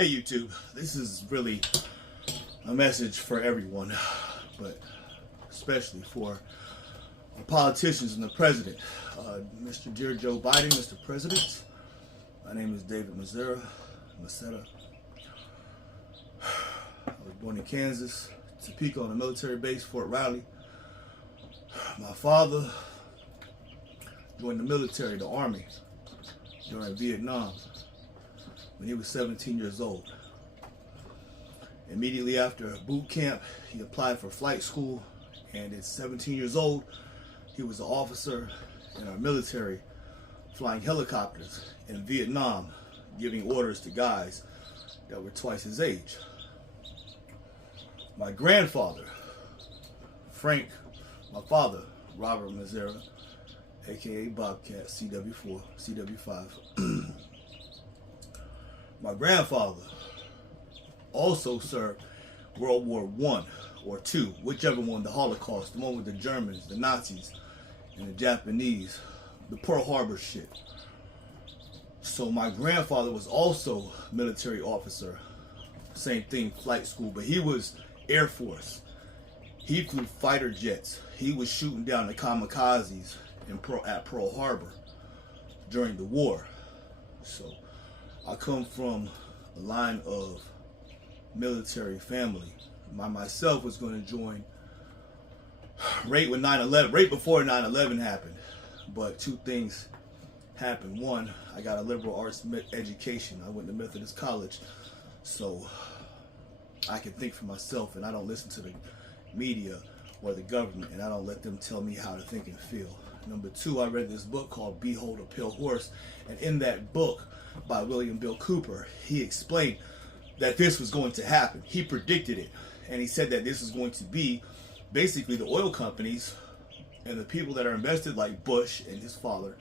Hey YouTube, this is really a message for everyone, but especially for our politicians and the president. Mr. Dear Joe Biden, Mr. President, my name is David Macera. I was born in Kansas, Topeka on a military base, Fort Riley. My father joined the military, the Army, during Vietnam when he was 17 years old. Immediately after boot camp, he applied for flight school, and at 17 years old, he was an officer in our military flying helicopters in Vietnam, giving orders to guys that were twice his age. My grandfather, Frank, my father, Robert Macera, aka Bobcat, CW4, CW5. My grandfather also served World War I or II, whichever one, the Holocaust, the one with the Germans, the Nazis, and the Japanese, the Pearl Harbor shit. So my grandfather was also military officer, same thing, flight school, but he was Air Force. He flew fighter jets. He was shooting down the kamikazes at Pearl Harbor during the war. So I come from a line of military family. Myself was going to join right when 9/11, right before 9/11 happened. But two things happened. One, I got a liberal arts education. I went to Methodist College, so I can think for myself, and I don't listen to the media or the government, and I don't let them tell me how to think and feel. Number two, I read this book called Behold a Pale Horse, and in that book by William Bill Cooper, he explained that this was going to happen. He predicted it, and he said that this is going to be basically the oil companies and the people that are invested, like Bush and his father.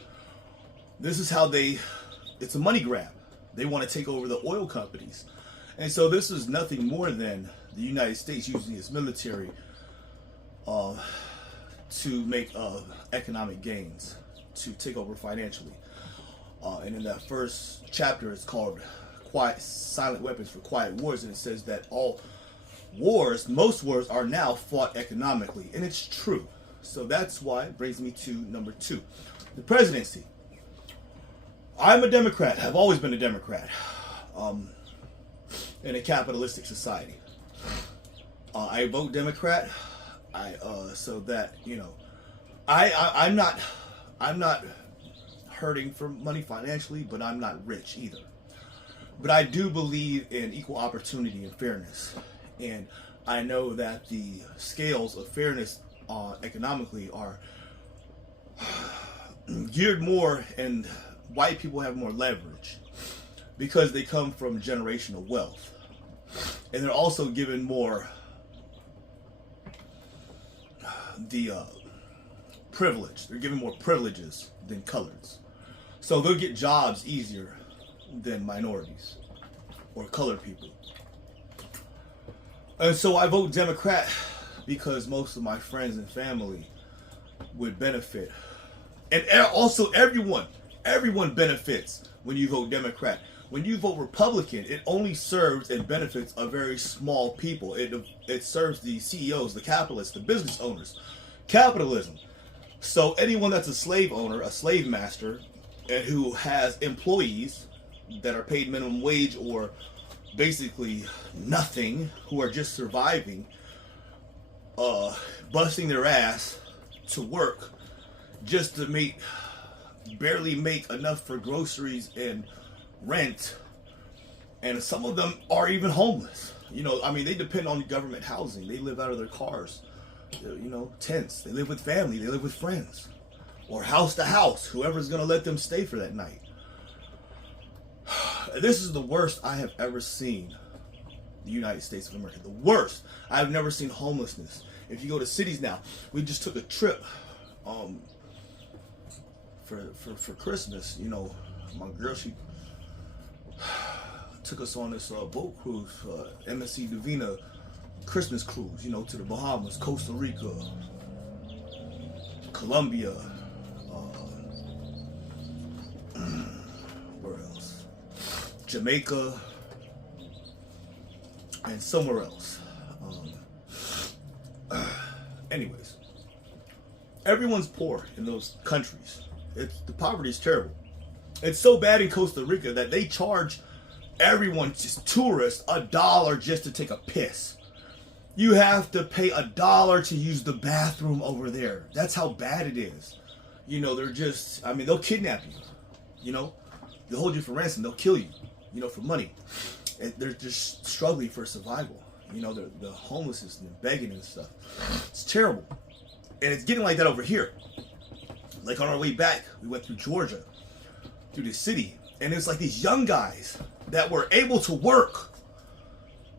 This is how it's a money grab. They want to take over the oil companies. And so this is nothing more than the United States using its military to make economic gains, to take over financially. And in that first chapter, it's called Silent Weapons for Quiet Wars, and it says that all wars, most wars, are now fought economically, and it's true. So that's why it brings me to number two, the presidency. I'm a Democrat. I've always been a Democrat in a capitalistic society. I vote Democrat. So that, you know, I'm not hurting for money financially, but I'm not rich either. But I do believe in equal opportunity and fairness, and I know that the scales of fairness economically are geared more, and white people have more leverage because they come from generational wealth, and they're also given more the privilege. They're given more privileges than coloreds, so they'll get jobs easier than minorities or colored people. And so I vote Democrat because most of my friends and family would benefit, and also everyone benefits when you vote Democrat. When you vote Republican, it only serves and benefits a very small people. It serves the CEOs, the capitalists, the business owners. Capitalism. So anyone that's a slave owner, a slave master, and who has employees that are paid minimum wage or basically nothing, who are just surviving, busting their ass to work just to barely make enough for groceries and rent, and some of them are even homeless. You know, I mean, they depend on government housing. They live out of their cars, you know, tents. They live with family. They live with friends, or house to house, whoever's going to let them stay for that night. This is the worst I have ever seen the United States of America. The worst. I've never seen homelessness. If you go to cities now, we just took a trip for Christmas. You know, my girl, she took us on this boat cruise, MSC Divina Christmas cruise, you know, to the Bahamas, Costa Rica, Colombia, where else? Jamaica, and somewhere else. Anyways, everyone's poor in those countries. The poverty is terrible. It's so bad in Costa Rica that they charge everyone, just tourists, $1 just to take a piss. You have to pay $1 to use the bathroom over there. That's how bad it is. You know, they're just, I mean, they'll kidnap you. You know, they'll hold you for ransom. They'll kill you, you know, for money. And they're just struggling for survival. You know, the homelessness and begging and stuff. It's terrible. And it's getting like that over here. Like on our way back, we went through Georgia, through the city. And it's like these young guys that were able to work,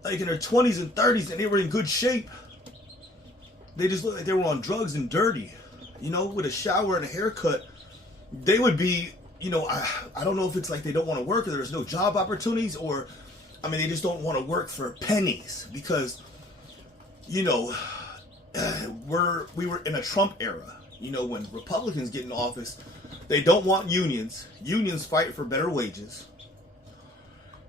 like in their 20s and 30s, and they were in good shape. They just looked like they were on drugs and dirty. You know, with a shower and a haircut, they would be, you know, I don't know if it's like they don't want to work or there's no job opportunities, or, I mean, they just don't want to work for pennies because, you know, we were in a Trump era. You know, when Republicans get in office, they don't want unions. Unions fight for better wages.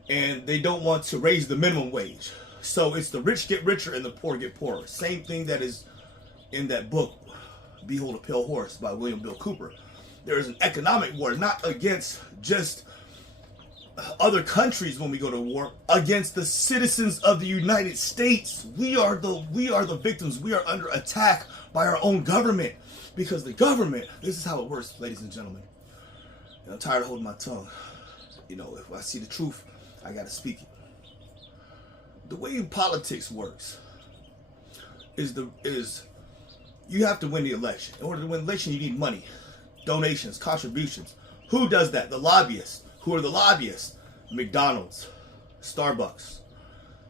And they don't want to raise the minimum wage. So it's the rich get richer and the poor get poorer. Same thing that is in that book, Behold a Pale Horse by William Bill Cooper. There is an economic war, not against just other countries when we go to war, against the citizens of the United States. We are the victims. We are under attack by our own government. Because the government, this is how it works, ladies and gentlemen. And I'm tired of holding my tongue. You know, if I see the truth, I gotta speak it. The way politics works is you have to win the election. In order to win the election, you need money, donations, contributions. Who does that? The lobbyists. Who are the lobbyists? McDonald's, Starbucks,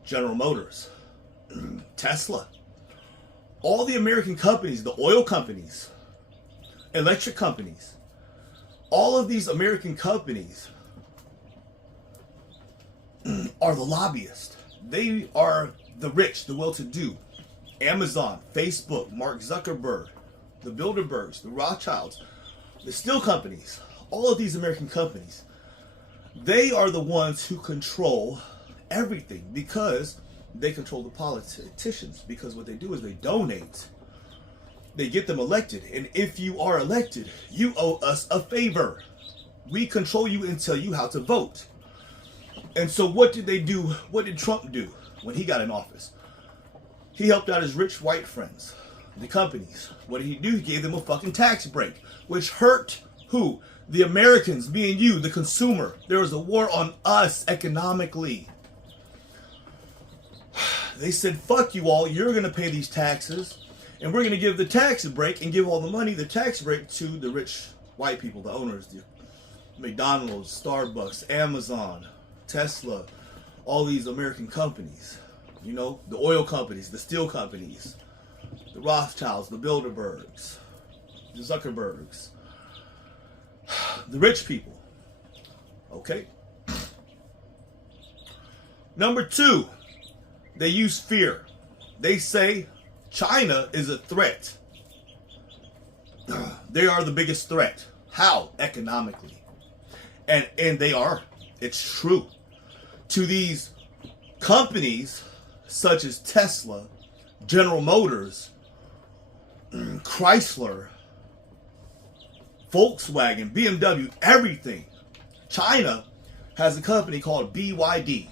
General Motors, Tesla. All the American companies, the oil companies, electric companies, all of these American companies are the lobbyists. They are the rich, the well-to-do. Amazon, Facebook, Mark Zuckerberg, the Bilderbergs, the Rothschilds, the steel companies, all of these American companies, they are the ones who control everything because they control the politicians. Because what they do is they donate. They get them elected. And if you are elected, you owe us a favor. We control you and tell you how to vote. And so what did they do? What did Trump do when he got in office? He helped out his rich white friends, the companies. What did he do? He gave them a fucking tax break, which hurt who? The Americans, me and you, the consumer. There was a war on us economically. They said, fuck you all, you're going to pay these taxes, and we're going to give the tax break and give all the money, the tax break, to the rich white people, the owners, the McDonald's, Starbucks, Amazon, Tesla, all these American companies. You know, the oil companies, the steel companies, the Rothschilds, the Bilderbergs, the Zuckerbergs, the rich people. Okay? Number two, they use fear. They say China is a threat. They are the biggest threat. How? Economically. And they are. It's true. To these companies such as Tesla, General Motors, Chrysler, Volkswagen, BMW, everything. China has a company called BYD.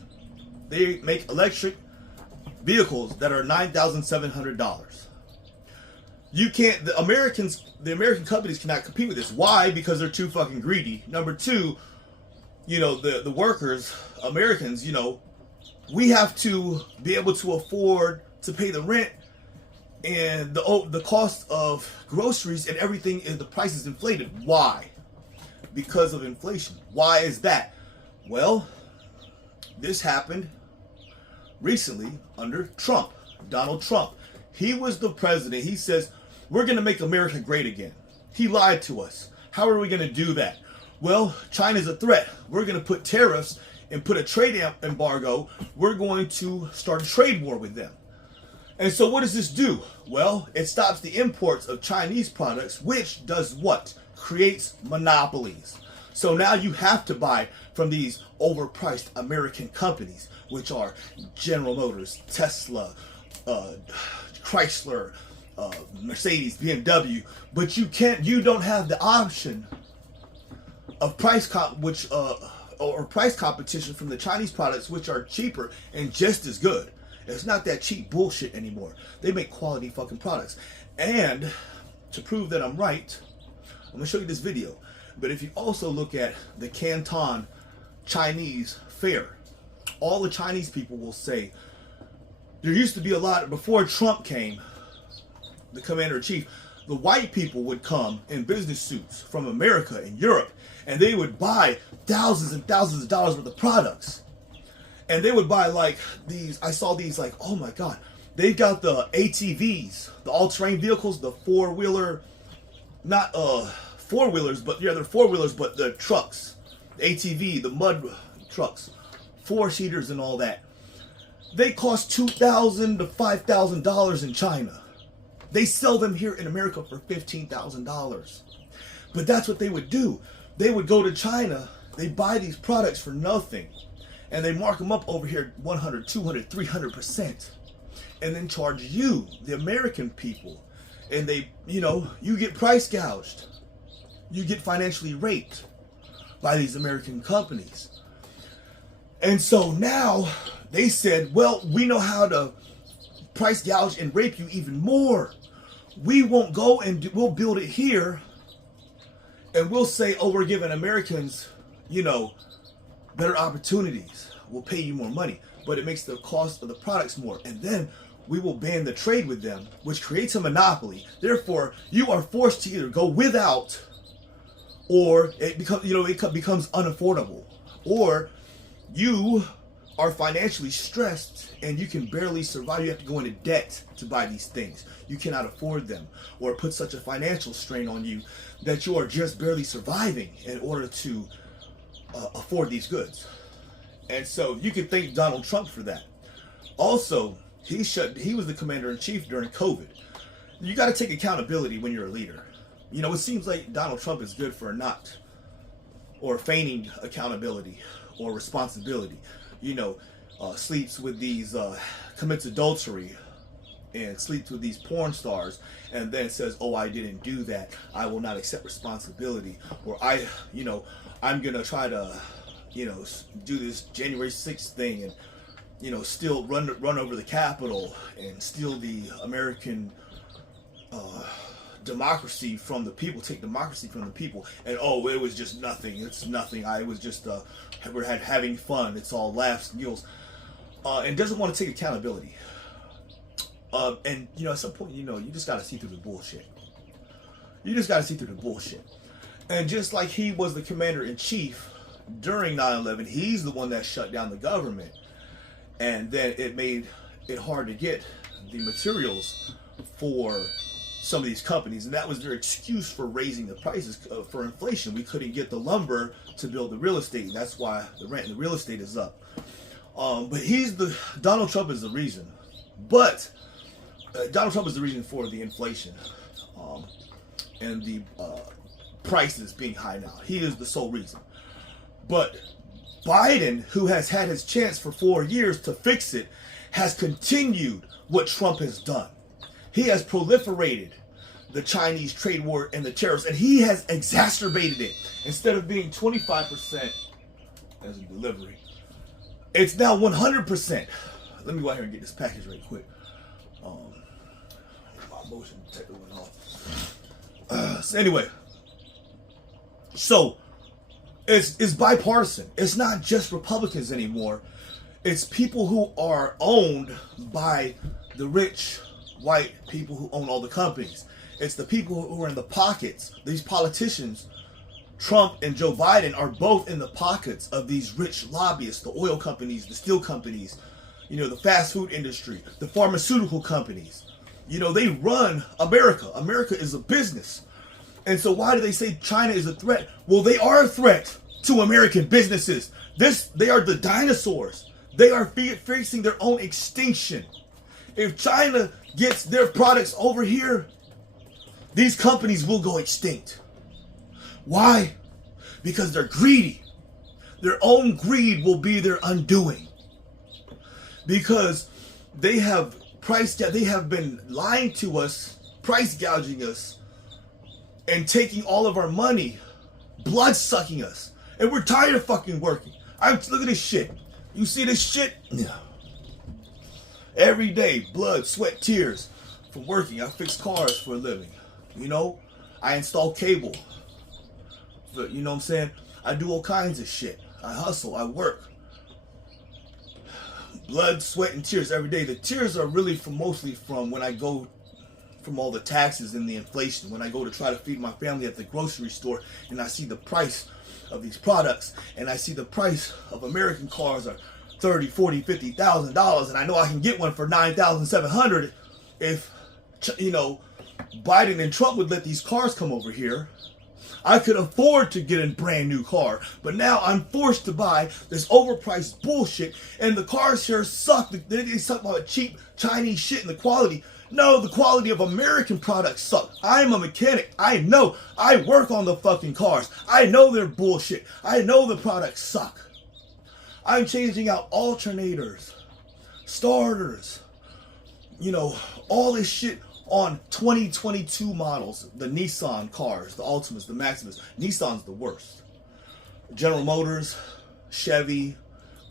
They make electric vehicles that are $9,700. You can't, the American companies cannot compete with this. Why? Because they're too fucking greedy. Number two, you know, the workers, Americans, you know, we have to be able to afford to pay the rent and the cost of groceries and everything, and the price is inflated. Why? Because of inflation. Why is that? Well, this happened recently under Trump, Donald Trump. He was the president. He says, we're going to make America great again. He lied to us. How are we going to do that? Well, China's a threat. We're going to put tariffs and put a trade embargo. We're going to start a trade war with them. And so what does this do? Well, it stops the imports of Chinese products, which does what? Creates monopolies. So now you have to buy from these overpriced American companies, which are General Motors, Tesla, Chrysler, Mercedes, BMW. But you don't have the option of price competition from the Chinese products, which are cheaper and just as good. It's not that cheap bullshit anymore. They make quality fucking products. And to prove that I'm right, I'm gonna show you this video. But if you also look at the Canton Chinese fair, all the Chinese people will say, there used to be a lot, before Trump came, the commander-in-chief, the white people would come in business suits from America and Europe, and they would buy thousands and thousands of dollars worth of products. And they would buy like these, I saw these like, oh my God, they've got the ATVs, the all-terrain vehicles, the four-wheeler, not four-wheelers, but yeah, they're four-wheelers, but the trucks, the ATV, the mud trucks, four-seaters and all that. They cost $2,000 to $5,000 in China. They sell them here in America for $15,000. But that's what they would do. They would go to China, they buy these products for nothing, and they mark them up over here 100, 200, 300%, and then charge you, the American people, and they, you get price gouged. You get financially raped by these American companies. And so now they said, well, we know how to price gouge and rape you even more. We won't go and we'll build it here, and we'll say, oh, we're giving Americans, better opportunities. We'll pay you more money, but it makes the cost of the products more. And then we will ban the trade with them, which creates a monopoly. Therefore, you are forced to either go without, or it becomes, it becomes unaffordable, or you are financially stressed and you can barely survive. You have to go into debt to buy these things. You cannot afford them, or put such a financial strain on you that you are just barely surviving in order to afford these goods. And so you can thank Donald Trump for that. Also, he was the commander-in-chief during COVID. You got to take accountability when you're a leader. It seems like Donald Trump is good for feigning accountability or responsibility. Sleeps with these, commits adultery and sleeps with these porn stars, and then says, oh, I didn't do that. I will not accept responsibility. Or I'm going to try to, do this January 6th thing and, still run over the Capitol and steal the American democracy from the people, take democracy from the people, and oh, it was just nothing. It's nothing. I was just we're having fun. It's all laughs and giggles, and doesn't want to take accountability. And at some point, you just got to see through the bullshit. You just got to see through the bullshit. And just like he was the commander-in-chief during 9/11, he's the one that shut down the government, and then it made it hard to get the materials for some of these companies, and that was their excuse for raising the prices for inflation. We couldn't get the lumber to build the real estate. That's why the rent in the real estate is up. But Donald Trump is the reason. But Donald Trump is the reason for the inflation and the prices being high now. He is the sole reason. But Biden, who has had his chance for 4 years to fix it, has continued what Trump has done. He has proliferated the Chinese trade war and the tariffs, and he has exacerbated it. Instead of being 25% as a delivery, it's now 100%. Let me go out here and get this package right quick. My motion detector went off. So it's bipartisan. It's not just Republicans anymore. It's people who are owned by the rich white people who own all the companies. It's the people who are in the pockets. These politicians, Trump and Joe Biden, are both in the pockets of these rich lobbyists, the oil companies, the steel companies, the fast food industry, the pharmaceutical companies. They run America. America is a business. And so why do they say China is a threat? Well, they are a threat to American businesses. They are the dinosaurs. They are facing their own extinction. If China gets their products over here, these companies will go extinct. Why? Because they're greedy. Their own greed will be their undoing. Because they have they have been lying to us, price gouging us, and taking all of our money, blood sucking us. And we're tired of fucking working. Look at this shit. You see this shit? Yeah. Every day, blood, sweat, tears from working. I fix cars for a living. You know? I install cable. But, you know what I'm saying? I do all kinds of shit. I hustle. I work. Blood, sweat, and tears every day. The tears are really mostly from when I go from all the taxes and the inflation. When I go to try to feed my family at the grocery store and I see the price of these products and I see the price of American cars are $30,000, $40,000, $50,000, and I know I can get one for $9,700 if, you know, Biden and Trump would let these cars come over here. I could afford to get a brand new car, but now I'm forced to buy this overpriced bullshit, and the cars here suck. They talk about cheap Chinese shit and the quality. No, the quality of American products suck. I'm a mechanic. I know. I work on the fucking cars. I know they're bullshit. I know the products suck. I'm changing out alternators, starters, you know, all this shit on 2022 models, the Nissan cars, the Altimas, the Maximas. Nissan's the worst. General Motors, Chevy,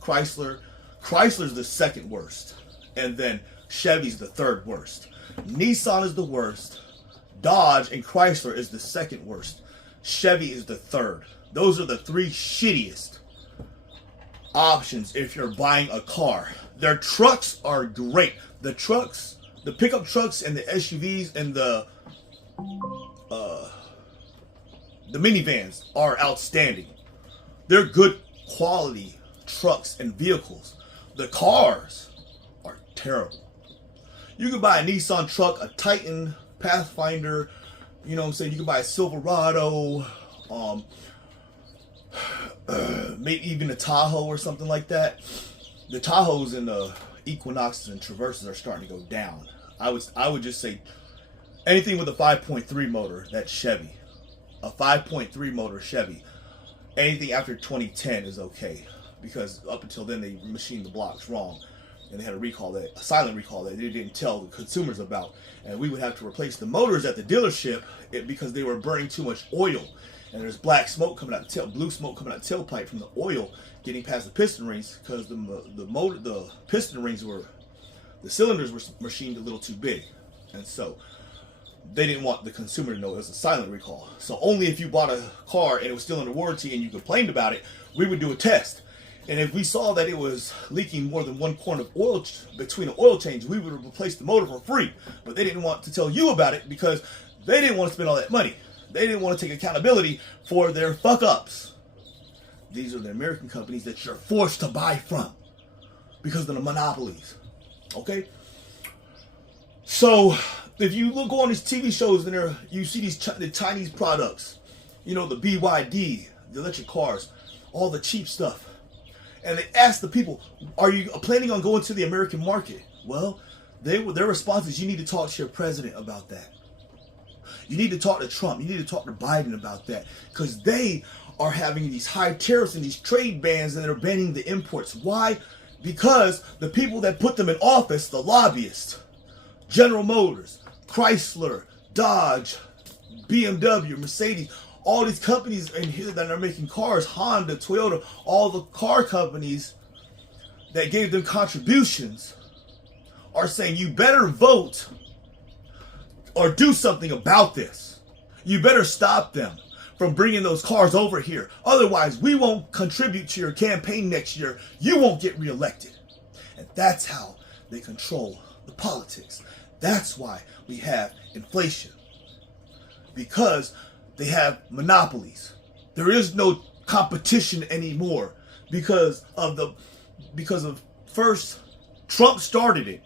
Chrysler. Chrysler's the second worst. And then Chevy's the third worst. Nissan is the worst. Dodge and Chrysler is the second worst. Chevy is the third. Those are the three shittiest options if you're buying a car. Their trucks are great. The trucks, the pickup trucks and the SUVs and the minivans are outstanding. They're good quality trucks and vehicles. The cars are terrible. You can buy a Nissan truck, a Titan, Pathfinder, you know what I'm saying? You can buy a Silverado, maybe even a Tahoe or something like that. The Tahoes and the Equinoxes and Traverses are starting to go down. I would just say anything with a 5.3 motor, that's Chevy. A 5.3 motor Chevy. Anything after 2010 is okay, because up until then they machined the blocks wrong, and they had a silent recall that they didn't tell the consumers about, and we would have to replace the motors at the dealership because they were burning too much oil, and there's black smoke coming out blue smoke coming out the tailpipe from the oil getting past the piston rings, because the piston rings the cylinders were machined a little too big, and so they didn't want the consumer to know it was a silent recall. So only if you bought a car and it was still under warranty and you complained about it, we would do a test. And if we saw that it was leaking more than 1 quart of oil between the oil change, we would replace the motor for free. But they didn't want to tell you about it because they didn't want to spend all that money. They didn't want to take accountability for their fuck-ups. These are the American companies that you're forced to buy from because of the monopolies. Okay? So if you go on these TV shows and you see the Chinese products, you know, the BYD, the electric cars, all the cheap stuff, and they ask the people, are you planning on going to the American market? Well, their response is, you need to talk to your president about that. You need to talk to Trump. You need to talk to Biden about that, because they are having these high tariffs and these trade bans, and they're banning the imports. Why? Because the people that put them in office, the lobbyists, General Motors, Chrysler, Dodge, BMW, Mercedes, all these companies in here that are making cars, Honda, Toyota, all the car companies that gave them contributions are saying, you better vote or do something about this. You better stop them from bringing those cars over here. Otherwise, we won't contribute to your campaign next year. You won't get reelected. And that's how they control the politics. That's why we have inflation. Because they have monopolies. There is no competition anymore because of first Trump started it.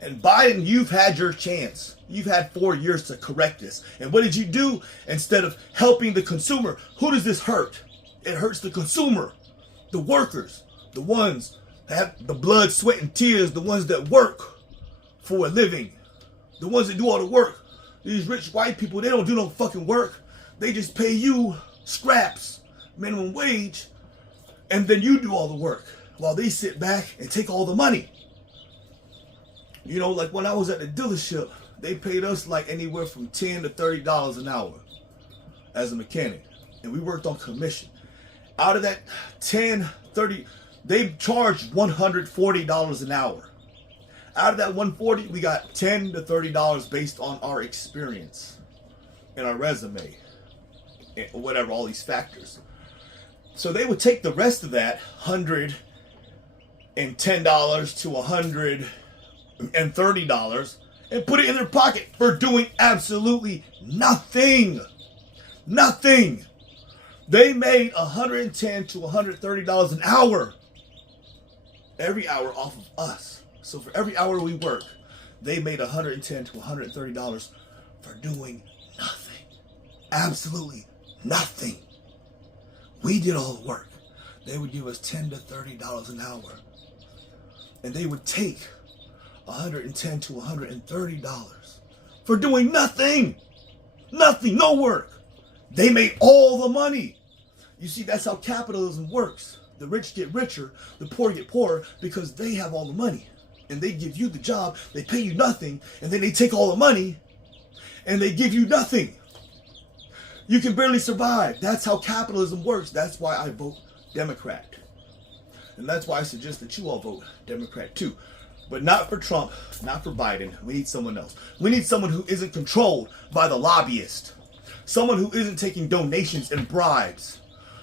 And Biden, you've had your chance. You've had 4 years to correct this. And what did you do? Instead of helping the consumer, who does this hurt? It hurts the consumer, the workers, the ones that have the blood, sweat, and tears, the ones that work for a living, the ones that do all the work. These rich white people, they don't do no fucking work. They just pay you scraps, minimum wage, And then you do all the work while they sit back and take all the money. You know, like when I was at the dealership, they paid us like anywhere from $10 to $30 an hour as a mechanic. And we worked on commission. Out of that 10, 30, they charged $140 an hour. Out of that 140, we got $10 to $30 based on our experience and our resume and whatever, all these factors. So they would take the rest of that $110 to $130 and put it in their pocket for doing absolutely nothing. Nothing. They made $110 to $130 an hour every hour off of us. So for every hour we work, they made $110 to $130 for doing nothing. Absolutely nothing. We did all the work. They would give us $10 to $30 an hour. And they would take $110 to $130 for doing nothing. Nothing, no work. They made all the money. You see, that's how capitalism works. The rich get richer, the poor get poorer because they have all the money. And they give you the job, they pay you nothing, and then they take all the money and they give you nothing. You can barely survive. That's how capitalism works. That's why I vote Democrat. And that's why I suggest that you all vote Democrat too. But not for Trump, not for Biden. We need someone else. We need someone who isn't controlled by the lobbyist. Someone who isn't taking donations and bribes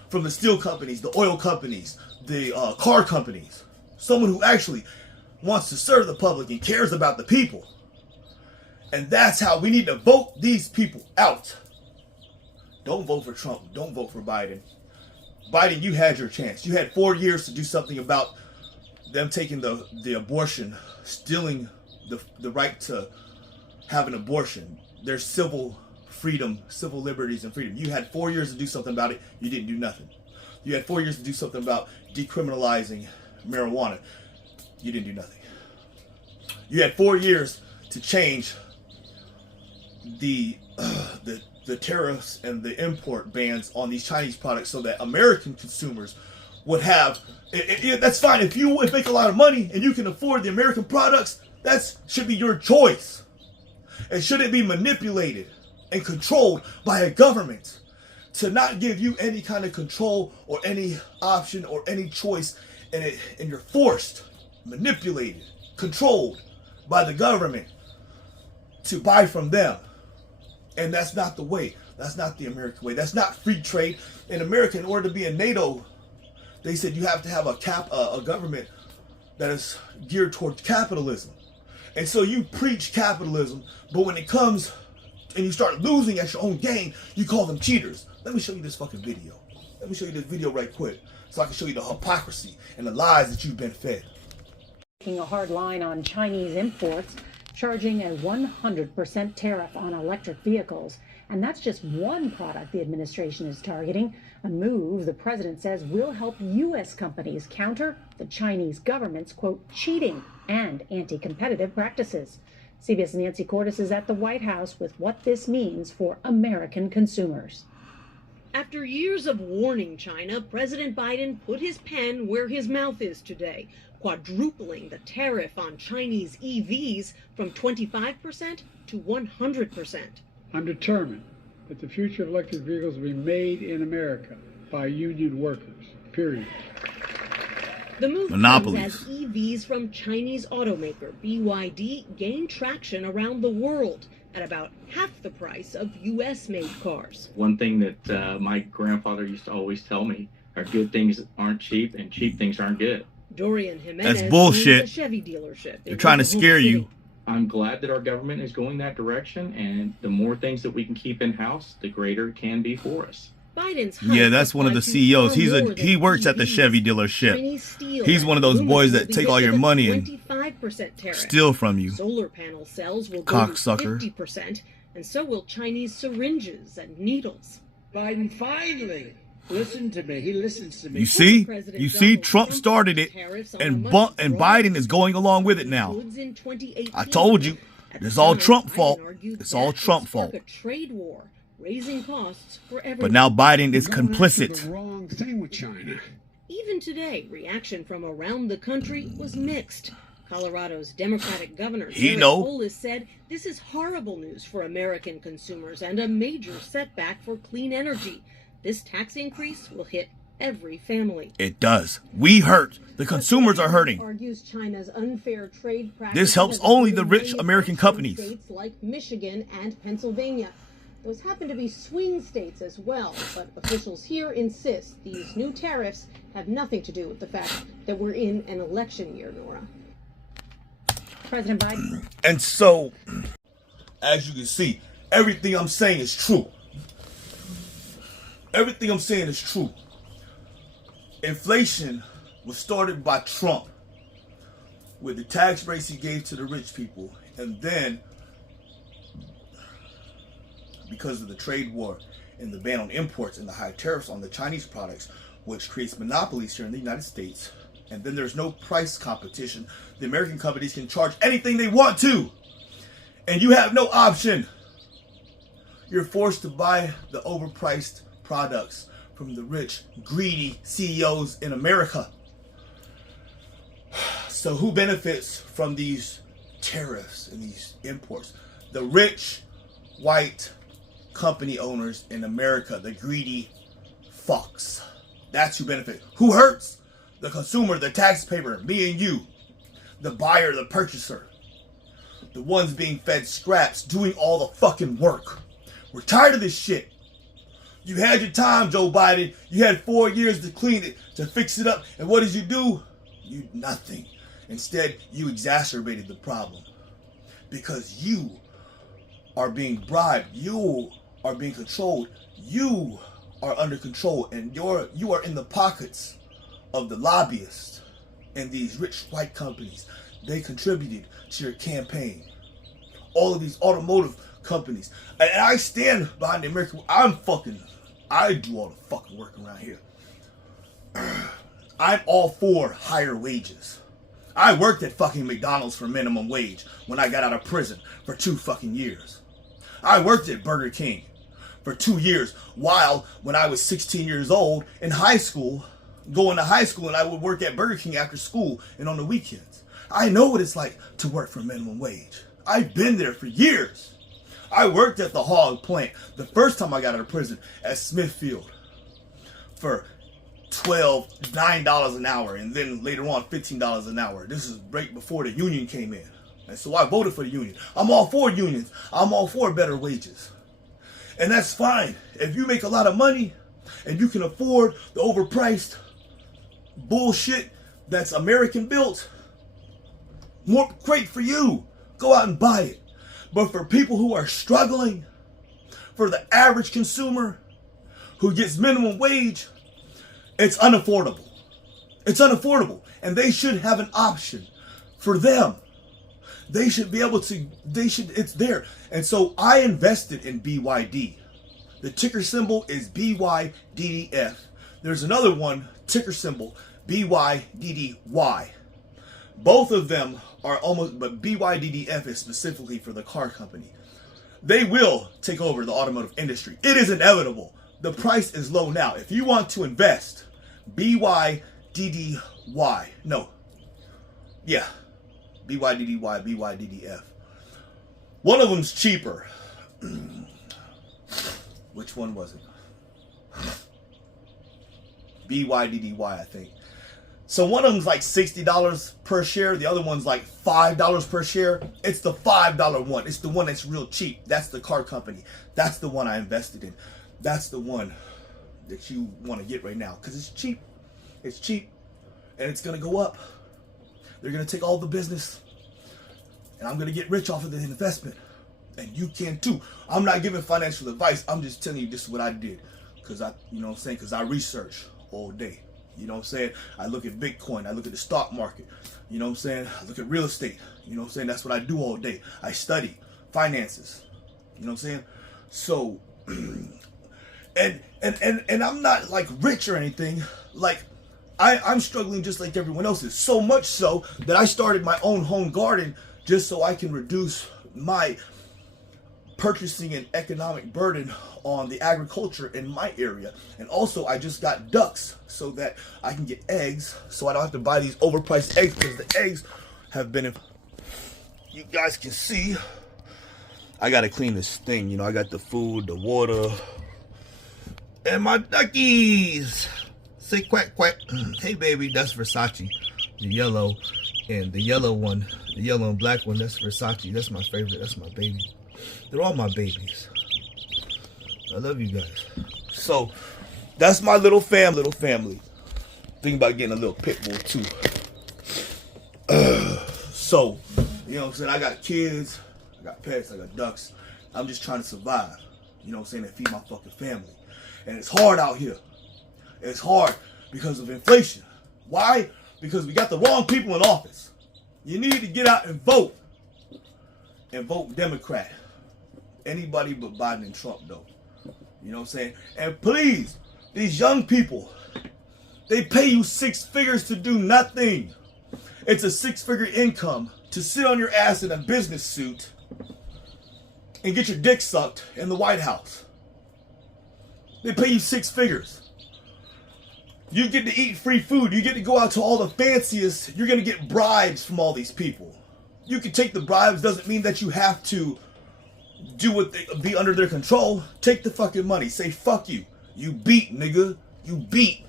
from the steel companies, the oil companies, the car companies. Someone who actually wants to serve the public and cares about the people. And that's how we need to vote these people out. Don't vote for Trump. Don't vote for Biden. Biden, you had your chance. You had 4 years to do something about them taking the abortion, stealing the right to have an abortion, their civil freedom, civil liberties and freedom. You had 4 years to do something about it. You didn't do nothing. You had 4 years to do something about decriminalizing marijuana. You didn't do nothing. You had 4 years to change the tariffs and the import bans on these Chinese products so that American consumers would have. That's fine if you make a lot of money and you can afford the American products. That should be your choice. And shouldn't be manipulated and controlled by a government to not give you any kind of control or any option or any choice in it, and you're forced, manipulated, controlled by the government to buy from them. And that's not the way. That's not the American way. That's not free trade. In America, in order to be in NATO, they said you have to have a government that is geared towards capitalism. And so you preach capitalism, but when it comes and you start losing at your own game, you call them cheaters. Let me show you this fucking video. Let me show you this video right quick so I can show you the hypocrisy and the lies that you've been fed. Taking a hard line on Chinese imports, charging a 100% tariff on electric vehicles. And that's just one product the administration is targeting, a move the president says will help U.S. companies counter the Chinese government's, quote, cheating and anti-competitive practices. CBS Nancy Cordes is at the White House with what this means for American consumers. After years of warning China, President Biden put his pen where his mouth is today, quadrupling the tariff on Chinese EVs from 25% to 100%. I'm determined that the future of electric vehicles will be made in America by union workers, period. The move comes as EVs from Chinese automaker BYD gain traction around the world at about half the price of U.S.-made cars. One thing that my grandfather used to always tell me are good things aren't cheap and cheap things aren't good. Dorian Jimenez That's bullshit. owns a Chevy dealership. They're trying to scare you. I'm glad that our government is going that direction, and the more things that we can keep in-house, the greater it can be for us. Biden's Yeah, that's one of the CEOs. He works at the Chevy dealership. He's one of those boys that take all your money and steal from you. Solar panel cells will Cocksucker. go to 50%, and so will Chinese syringes and needles. Biden finally listened to me. He listens to me. You see, Trump started it, and Biden is going along with it now. I told you, it's all Trump fault. It's all Trump fault. Trade war, raising costs for everyone. But now Biden is complicit. The wrong thing with China. Even today, reaction from around the country was mixed. Colorado's Democratic Governor Eric Polis said this is horrible news for American consumers and a major setback for clean energy. This tax increase will hit every family. It does. We hurt. The consumers are hurting. Argues China's unfair trade This helps only the rich American companies. States like Michigan and Pennsylvania. Those happen to be swing states as well, but officials here insist these new tariffs have nothing to do with the fact that we're in an election year, Nora. President Biden. And so, as you can see, everything I'm saying is true. Everything I'm saying is true. Inflation was started by Trump with the tax breaks he gave to the rich people. And then, because of the trade war and the ban on imports and the high tariffs on the Chinese products, which creates monopolies here in the United States, and then there's no price competition. The American companies can charge anything they want to, and you have no option. You're forced to buy the overpriced products from the rich, greedy CEOs in America. So who benefits from these tariffs and these imports? The rich, white company owners in America, the greedy fucks. That's who benefits. Who hurts? The consumer, the taxpayer, me and you. The buyer, the purchaser. The ones being fed scraps, doing all the fucking work. We're tired of this shit. You had your time, Joe Biden. You had 4 years to clean it, to fix it up. And what did you do? You nothing. Instead, you exacerbated the problem. Because you are being bribed. You are being controlled. You are under control. And you are in the pockets of the lobbyists and these rich white companies. They contributed to your campaign. All of these automotive companies. And I stand behind the American. I do all the fucking work around here. I'm all for higher wages. I worked at fucking McDonald's for minimum wage when I got out of prison for 2 fucking years. I worked at Burger King for 2 years while when I was 16 years old in high school, going to high school, and I would work at Burger King after school and on the weekends. I know what it's like to work for minimum wage. I've been there for years. I worked at the hog plant the first time I got out of prison at Smithfield for $9 an hour, and then later on $15 an hour. This is right before the union came in. And so I voted for the union. I'm all for unions. I'm all for better wages. And that's fine. If you make a lot of money and you can afford the overpriced bullshit that's American built, more great for you. Go out and buy it. But for people who are struggling, for the average consumer who gets minimum wage, it's unaffordable. It's unaffordable. And they should have an option for them. They should be able to, it's there. And so I invested in BYD. The ticker symbol is BYDDF. There's another one, ticker symbol, BYDDY. Both of them are almost, but BYDDF is specifically for the car company. They will take over the automotive industry. It is inevitable. The price is low now. If you want to invest, BYDDY. No. Yeah. BYDDY, BYDDF. One of them's cheaper. Which one was it? BYDDY, I think. So one of them's like $60 per share. The other one's like $5 per share. It's the $5 one. It's the one that's real cheap. That's the car company. That's the one I invested in. That's the one that you want to get right now. Because it's cheap. It's cheap. And it's going to go up. They're going to take all the business. And I'm going to get rich off of the investment. And you can too. I'm not giving financial advice. I'm just telling you this is what I did. Because because I research all day. You know what I'm saying? I look at Bitcoin. I look at the stock market. You know what I'm saying? I look at real estate. You know what I'm saying? That's what I do all day. I study finances. You know what I'm saying? So, and I'm not like rich or anything. Like, I'm struggling just like everyone else is. So much so that I started my own home garden just so I can reduce my purchasing an economic burden on the agriculture in my area. And also, I just got ducks so that I can get eggs, so I don't have to buy these overpriced eggs, because the eggs have been, you guys can see, I gotta clean this thing. You know, I got the food, the water, and my duckies. Say quack quack. Hey baby, that's Versace. The yellow and the yellow one, the yellow and black one, that's Versace. That's my favorite. That's my baby. They're all my babies. I love you guys. So that's my little family. Think about getting a little pit bull too. So, you know what I'm saying? I got kids, I got pets, I got ducks. I'm just trying to survive. You know what I'm saying? And feed my fucking family. And it's hard out here. It's hard because of inflation. Why? Because we got the wrong people in office. You need to get out and vote. And vote Democrat. Anybody but Biden and Trump, though. You know what I'm saying? And please, these young people, they pay you 6 figures to do nothing. It's a 6-figure income to sit on your ass in a business suit and get your dick sucked in the White House. They pay you 6 figures. You get to eat free food. You get to go out to all the fanciest. You're going to get bribes from all these people. You can take the bribes. Doesn't mean that you have to do what they be under their control. Take the fucking money. Say fuck you. You beat, nigga. You beat.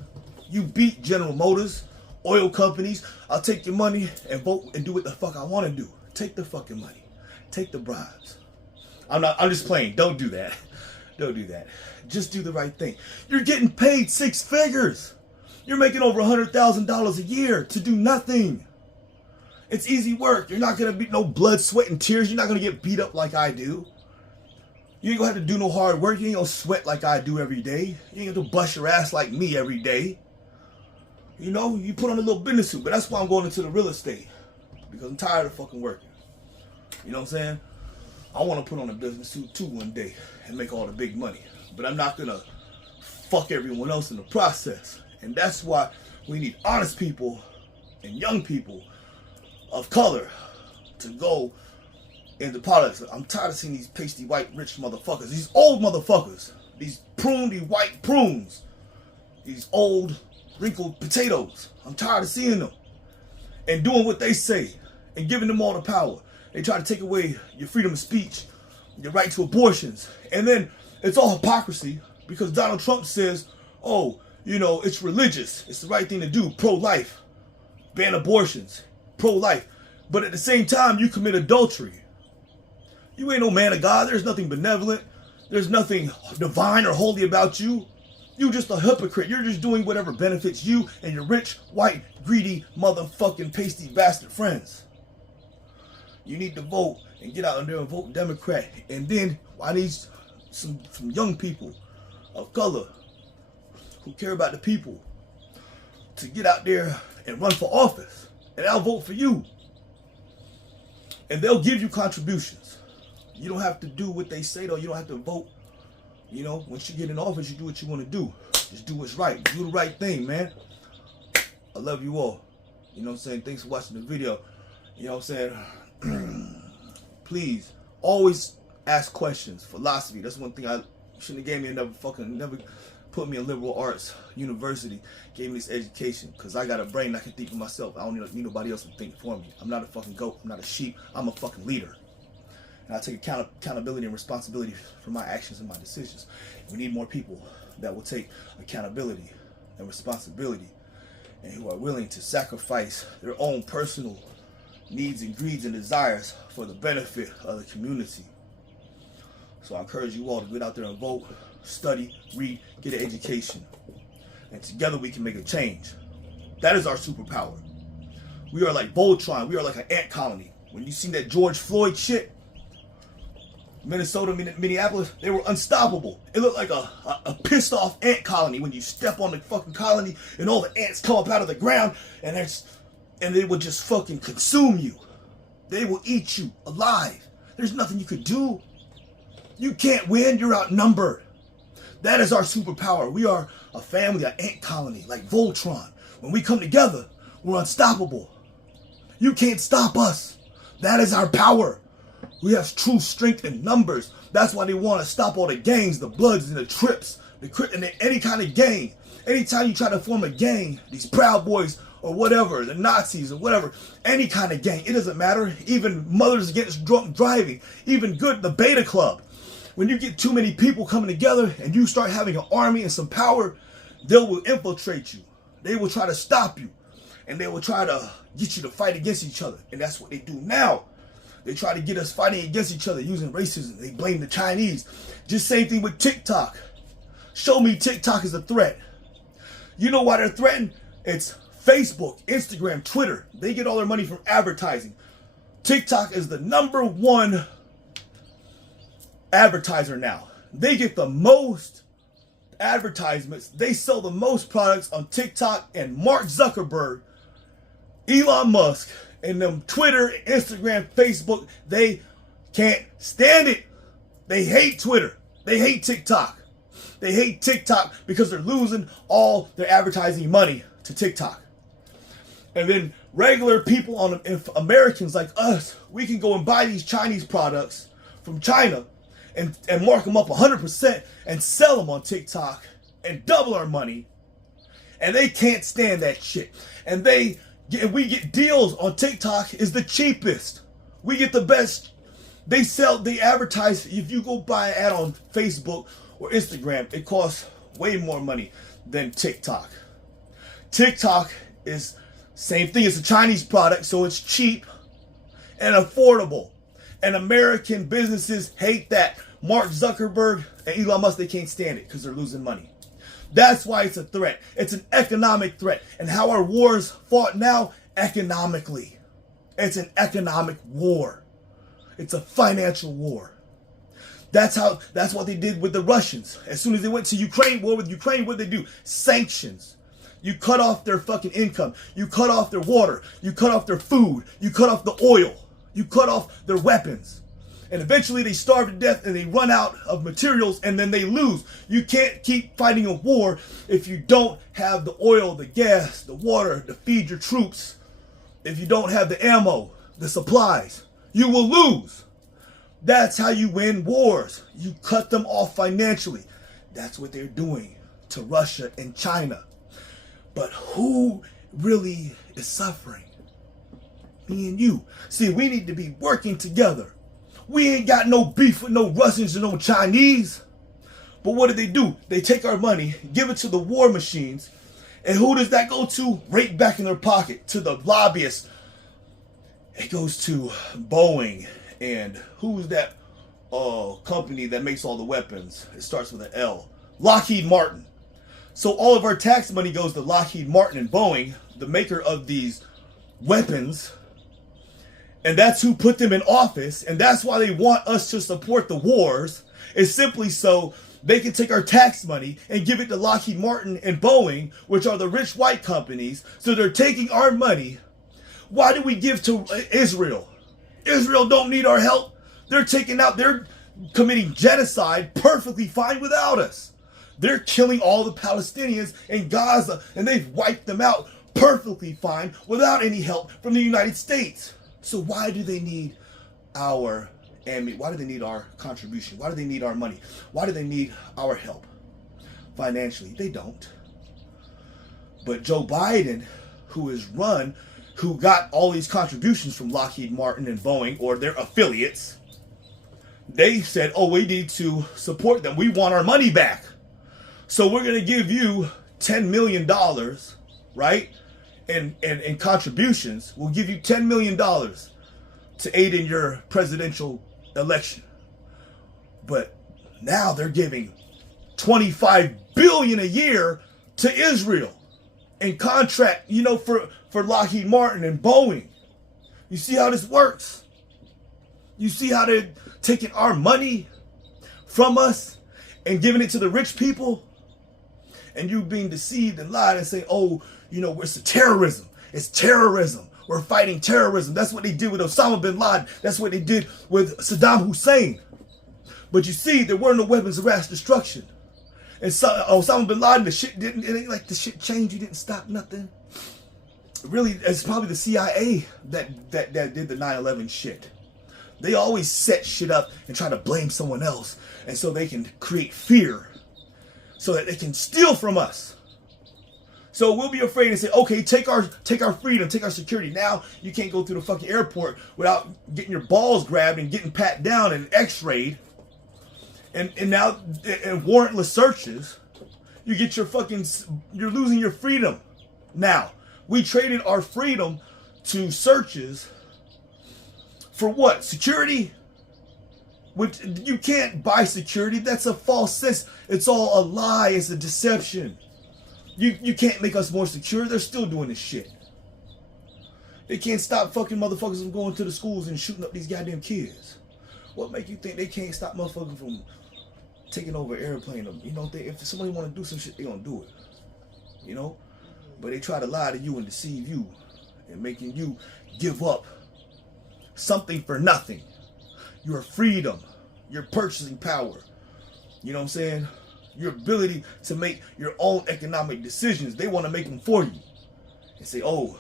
You beat General Motors, oil companies. I'll take your money and vote and do what the fuck I want to do. Take the fucking money. Take the bribes. I'm just playing. Don't do that. Don't do that. Just do the right thing. You're getting paid 6 figures. You're making over $100,000 a year to do nothing. It's easy work. You're not going to be no blood, sweat, and tears. You're not going to get beat up like I do. You ain't going to have to do no hard work. You ain't going to sweat like I do every day. You ain't going to bust your ass like me every day. You know, you put on a little business suit. But that's why I'm going into the real estate. Because I'm tired of fucking working. You know what I'm saying? I want to put on a business suit too one day and make all the big money. But I'm not going to fuck everyone else in the process. And that's why we need honest people and young people of color to go into politics. I'm tired of seeing these pasty white rich motherfuckers. These old motherfuckers. These white prunes. These old wrinkled potatoes. I'm tired of seeing them. And doing what they say. And giving them all the power. They try to take away your freedom of speech. Your right to abortions. And then it's all hypocrisy. Because Donald Trump says, oh, you know, it's religious. It's the right thing to do. Pro-life. Ban abortions. Pro-life. But at the same time, you commit adultery. You ain't no man of God. There's nothing benevolent. There's nothing divine or holy about you. You just a hypocrite. You're just doing whatever benefits you and your rich, white, greedy, motherfucking pasty bastard friends. You need to vote and get out there and vote Democrat. And then I need some young people of color who care about the people to get out there and run for office. And I'll vote for you. And they'll give you contributions. You don't have to do what they say, though. You don't have to vote. You know, once you get in office, you do what you want to do. Just do what's right. Do the right thing, man. I love you all. You know what I'm saying? Thanks for watching the video. You know what I'm saying? Please, always ask questions. Philosophy. That's one thing I shouldn't have gave me never put me in liberal arts university, gave me this education, because I got a brain that can think for myself. I don't need nobody else to think for me. I'm not a fucking goat. I'm not a sheep. I'm a fucking leader. And I take accountability and responsibility for my actions and my decisions. We need more people that will take accountability and responsibility and who are willing to sacrifice their own personal needs and greeds and desires for the benefit of the community. So I encourage you all to get out there and vote, study, read, get an education. And together we can make a change. That is our superpower. We are like Voltron. We are like an ant colony. When you seen that George Floyd shit, Minnesota, Minneapolis, they were unstoppable. It looked like a pissed off ant colony when you step on the fucking colony and all the ants come up out of the ground and they will just fucking consume you. They will eat you alive. There's nothing you could do. You can't win. You're outnumbered. That is our superpower. We are a family, an ant colony, like Voltron. When we come together, we're unstoppable. You can't stop us. That is our power. We have true strength in numbers. That's why they want to stop all the gangs, the Bloods and the Trips, and any kind of gang. Anytime you try to form a gang, these Proud Boys or whatever, the Nazis or whatever, any kind of gang, it doesn't matter. Even Mothers Against Drunk Driving, even good, the Beta Club. When you get too many people coming together and you start having an army and some power, they will infiltrate you. They will try to stop you. And they will try to get you to fight against each other. And that's what they do now. They try to get us fighting against each other using racism. They blame the Chinese. Just same thing with TikTok. Show me TikTok is a threat. You know why they're threatened? It's Facebook, Instagram, Twitter. They get all their money from advertising. TikTok is the #1 advertiser now. They get the most advertisements. They sell the most products on TikTok, and Mark Zuckerberg, Elon Musk, and them Twitter, Instagram, Facebook, they can't stand it. They hate Twitter. They hate TikTok. They hate TikTok because they're losing all their advertising money to TikTok. And then regular people, Americans like us, we can go and buy these Chinese products from China and mark them up 100% and sell them on TikTok and double our money. And they can't stand that shit. And we get deals on TikTok is the cheapest. We get the best. They advertise. If you go buy an ad on Facebook or Instagram, it costs way more money than TikTok. TikTok is same thing as a Chinese product, so it's cheap and affordable. And American businesses hate that. Mark Zuckerberg and Elon Musk, they can't stand it because they're losing money. That's why it's a threat. It's an economic threat. And how are wars fought now? Economically. It's an economic war. It's a financial war. That's what they did with the Russians. As soon as they went to Ukraine, war with Ukraine, what did they do? Sanctions. You cut off their fucking income. You cut off their water. You cut off their food. You cut off the oil. You cut off their weapons. And eventually they starve to death and they run out of materials and then they lose. You can't keep fighting a war if you don't have the oil, the gas, the water to feed your troops. If you don't have the ammo, the supplies, you will lose. That's how you win wars. You cut them off financially. That's what they're doing to Russia and China. But who really is suffering? Me and you. See, we need to be working together. We ain't got no beef with no Russians and no Chinese. But what do? They take our money, give it to the war machines, and who does that go to? Right back in their pocket, to the lobbyists. It goes to Boeing, and who's that company that makes all the weapons? It starts with an L. Lockheed Martin. So all of our tax money goes to Lockheed Martin and Boeing, the maker of these weapons. And that's who put them in office. And that's why they want us to support the wars. Is simply so they can take our tax money and give it to Lockheed Martin and Boeing, which are the rich white companies. So they're taking our money. Why do we give to Israel? Israel don't need our help. They're committing genocide perfectly fine without us. They're killing all the Palestinians in Gaza and they've wiped them out perfectly fine without any help from the United States. So why do they need why do they need our contribution? Why do they need our money? Why do they need our help? Financially, they don't. But Joe Biden, who got all these contributions from Lockheed Martin and Boeing or their affiliates, they said, oh, we need to support them. We want our money back. So we're going to give you $10 million, right? And contributions. We'll give you $10 million to aid in your presidential election. But now they're giving $25 billion a year to Israel in contract, for Lockheed Martin and Boeing. You see how this works? You see how they're taking our money from us and giving it to the rich people? And you being deceived and lied and say, oh, it's terrorism. It's terrorism. We're fighting terrorism. That's what they did with Osama bin Laden. That's what they did with Saddam Hussein. But you see, there were no weapons of mass destruction. And Osama bin Laden, it ain't like the shit changed. You didn't stop nothing. Really, it's probably the CIA that did the 9/11 shit. They always set shit up and try to blame someone else, and so they can create fear so that they can steal from us. So we'll be afraid and say, okay, take our freedom, take our security. Now you can't go through the fucking airport without getting your balls grabbed and getting pat down and x-rayed. And now in warrantless searches, you get you're losing your freedom. Now, we traded our freedom to searches for what? Security? Which you can't buy security. That's a false sense. It's all a lie. It's a deception. You can't make us more secure. They're still doing this shit. They can't stop fucking motherfuckers from going to the schools and shooting up these goddamn kids. What make you think they can't stop motherfuckers from taking over airplane? You know, if somebody want to do some shit, they gonna do it. You know? But they try to lie to you and deceive you and making you give up something for nothing. Your freedom, your purchasing power. You know what I'm saying? Your ability to make your own economic decisions. They want to make them for you. And say, oh,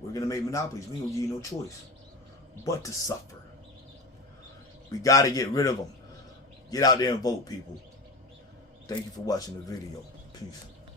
we're going to make monopolies. We ain't going to give you no choice but to suffer. We got to get rid of them. Get out there and vote, people. Thank you for watching the video. Peace.